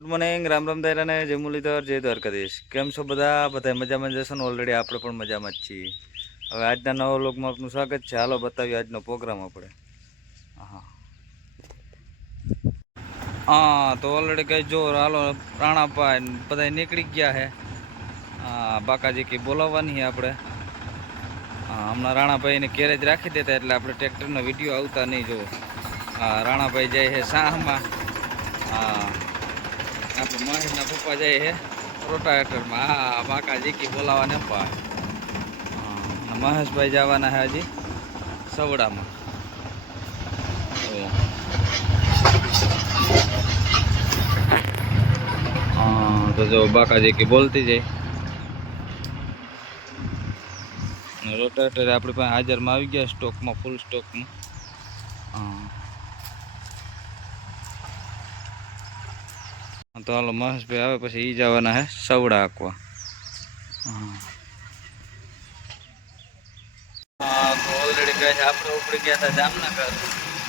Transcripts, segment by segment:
Good morning, Ram Ram દાયરા ને જય મુરલીધર, જય દ્વારકાધીશ. કેમ છો બધા મજામાં જશો ને? ઓલરેડી આપણે પણ મજામાં જ છીએ. હવે આજના નવા વ્લોગમાં આપનું સ્વાગત છે. હાલો બતાવીએ આજનો પ્રોગ્રામ આપણે. હા હા, તો ઓલરેડી કઈ જો હાલો રાણાભાઈ બધા નીકળી ગયા છે. હા, બાકાજી કી બોલાવવાની છે આપણે. હા, હમણાં રાણાભાઈને કેરેજ રાખી દેતા એટલે આપણે ટ્રેક્ટરનો વિડીયો આવતા નહીં. જો હા, રાણાભાઈ જાય છે શાહમાં. હા, આપણે મહેશના પપ્પા જાય છે રોટાવેટરમાં. હા, બાકાજી કી બોલાવાને પા. હા, મહેશભાઈ જવાના છે હજી સવડામાં. હા, તો જો બાકાજી કી બોલતી જાય. રોટાવેટર આપણી પાસે હાજરમાં આવી ગયા સ્ટોકમાં, ફૂલ સ્ટોકમાં. હા, તો હાલો મહેશભાઈ આવે પછી ઈ જવાના હે સવડા આંકવા. હા, તો ઓલરેડી કહે છે આપણે ઉપડી ગયા હતા જામનગર.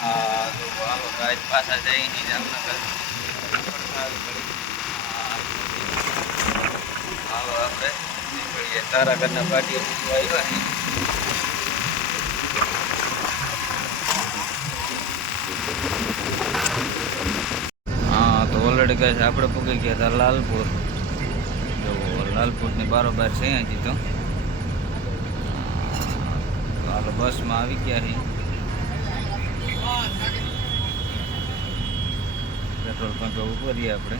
હા, તો હાલો ગાય પાછા જઈ નહીં જામનગર. હાલો આપણે નીકળીએ તારા ઘરના પાટીએ આવ્યા નહીં. હા, તો ઓલરેડી કહે છે આપણે પૂગી ગયા હતા લાલપુર. જો લાલપુરની બારોબાર છે હજી તો. હાલો બસમાં આવી ગયા છીએ. પેટ્રોલ પંપે ઉભો રહીએ આપણે.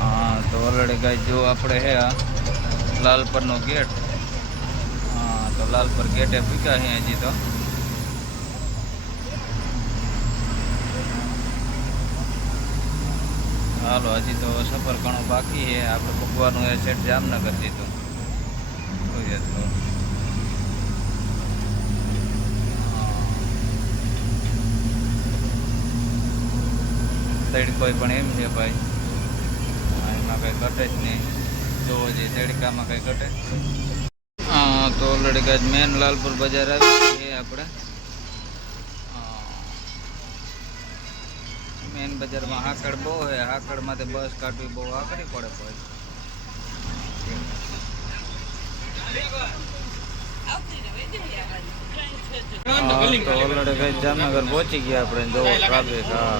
હા, તો ઓલરેડી ગાય જો આપણે હે લાલપરનો ગેટ. હા, તો લાલપર ગેટે પૂગ્યા છે હજી તો. હાલો હજી તો સફર ઘણો બાકી છે. આપણે ભગવાનું એ સેટ જામનગર દીધું જોઈએ તો. તડકોય પણ એમ છે ભાઈ, એમાં કંઈ ઘટે જ નહીં. જોવો જોઈએ તડકામાં કંઈ ઘટે. હા, તો ઓલરેડી કાંઈ મેન લાલપુર બજાર આવી છે આપણે. મેન બજારમાં હાકડ બહુ છે. હાકડમાંથી બસ કાઢવી બહુ આકરી પડે ભાઈ. તો ઓલરેડી કઈ જામનગર પહોંચી ગયા આપણે. જો ટ્રાફિક, હા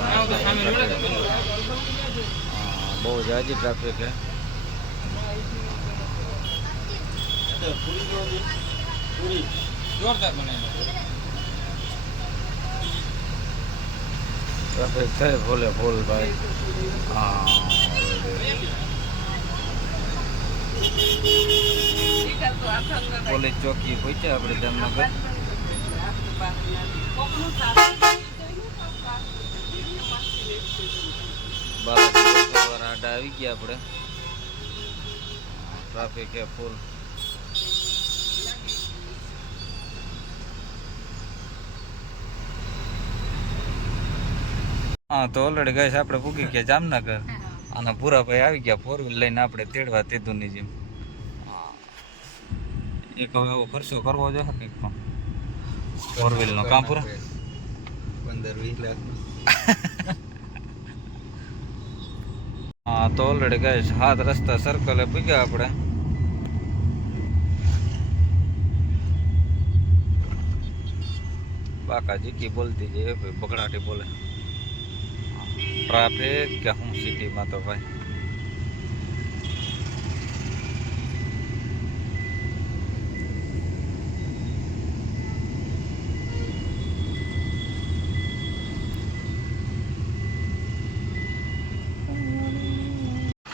બહુ જાજી ટ્રાફિક છે. ટ્રાફિક છે ફૂલે ફૂલ ભાઈ. હા, પોલીસ ચોકી પહોંચ્યા આપણે જામનગર. બાલાજી આડા આવી ગયા આપણે. ટ્રાફિક છે ફૂલ. હા, તો ઓલરેડી ગઈ આપણે પૂગી ગયા જામનગર. અને ભૂરાભાઈ આવી ગયા ફોર વ્હીલ લઈને આપણે તેડવા તેદુની જેમ. એક હવે એવો ખર્ચો કરવો જોઈએ કંઈક પણ ફોર વ્હીલનો કામ પૂરા 15-20 લાખ. હા, તો ઓલરેડી ગઈ 7 રસ્તા સર્કલે પૂગ્યા આપણે. બાકાજી કી બોલતી જાય ભાઈ, બગડાટી બોલે. ટ્રાફિક કે હું સિટીમાં તો ભાઈ.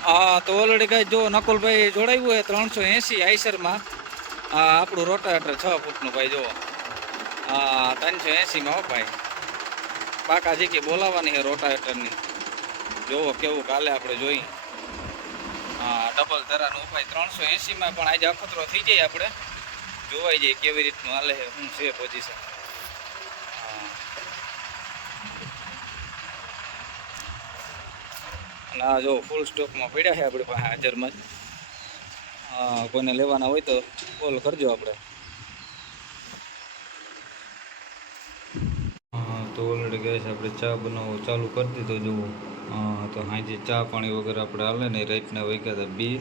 હા, તો ઓલરેડી કઈ જો નકુલભાઈ જોડાયું હોય 380 આઈસરમાં. હા, આપણું રોટાવેટર 6 ફૂટનું ભાઈ જો. હા, 380માં હો ભાઈ. બાકાજી કે બોલાવવાની છે રોટાવેટરની. જોવો કેવું કાલે આપણે જોઈ. હા, ડબલ ધરાનું ઉપાય 380માં પણ આજે અખતરો થઈ જાય આપણે. જોવાઈ જાય કેવી રીતનું હાલે છે, શું છે પોઝિશન. અને આ જો ફૂલ સ્ટોકમાં પડ્યા છે આપણી પાસે હાજરમાં જ. હા, કોઈને લેવાના હોય તો કોલ કરજો આપણે. હા, તો ઓલરેડી ગેસ આપણે આપણે ચા બનાવવો ચાલુ કરી દીધો જુઓ. તો હાજી ચા પાણી વગર આપણે હાલે ને. રાતના વાગ્યા હતા 2,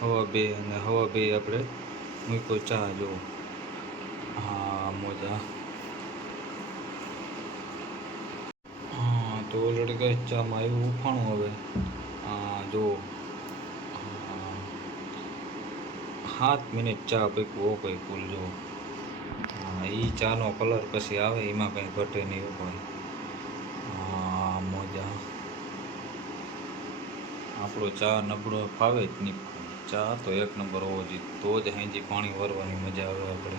2:15 અને 2:15 આપણે મૂક્યો ચા જુઓ. હા મોજા. તો ઓલરેડી ગઈ ચામાં એવું ઉફાણું હવે. જુઓ 7 મિનિટ ચા પીકવું કંઈ કુલ જુઓ. એ ચાનો કલર પછી આવે એમાં કંઈ ઘટે નહીં એવું હોય. મોજા. આપણો ચા નબળો ફાવે જ નહીં. ચા તો એક નંબર હોવો જોઈએ, તો જ હાંજી પાણી વારવાની મજા આવે આપણે.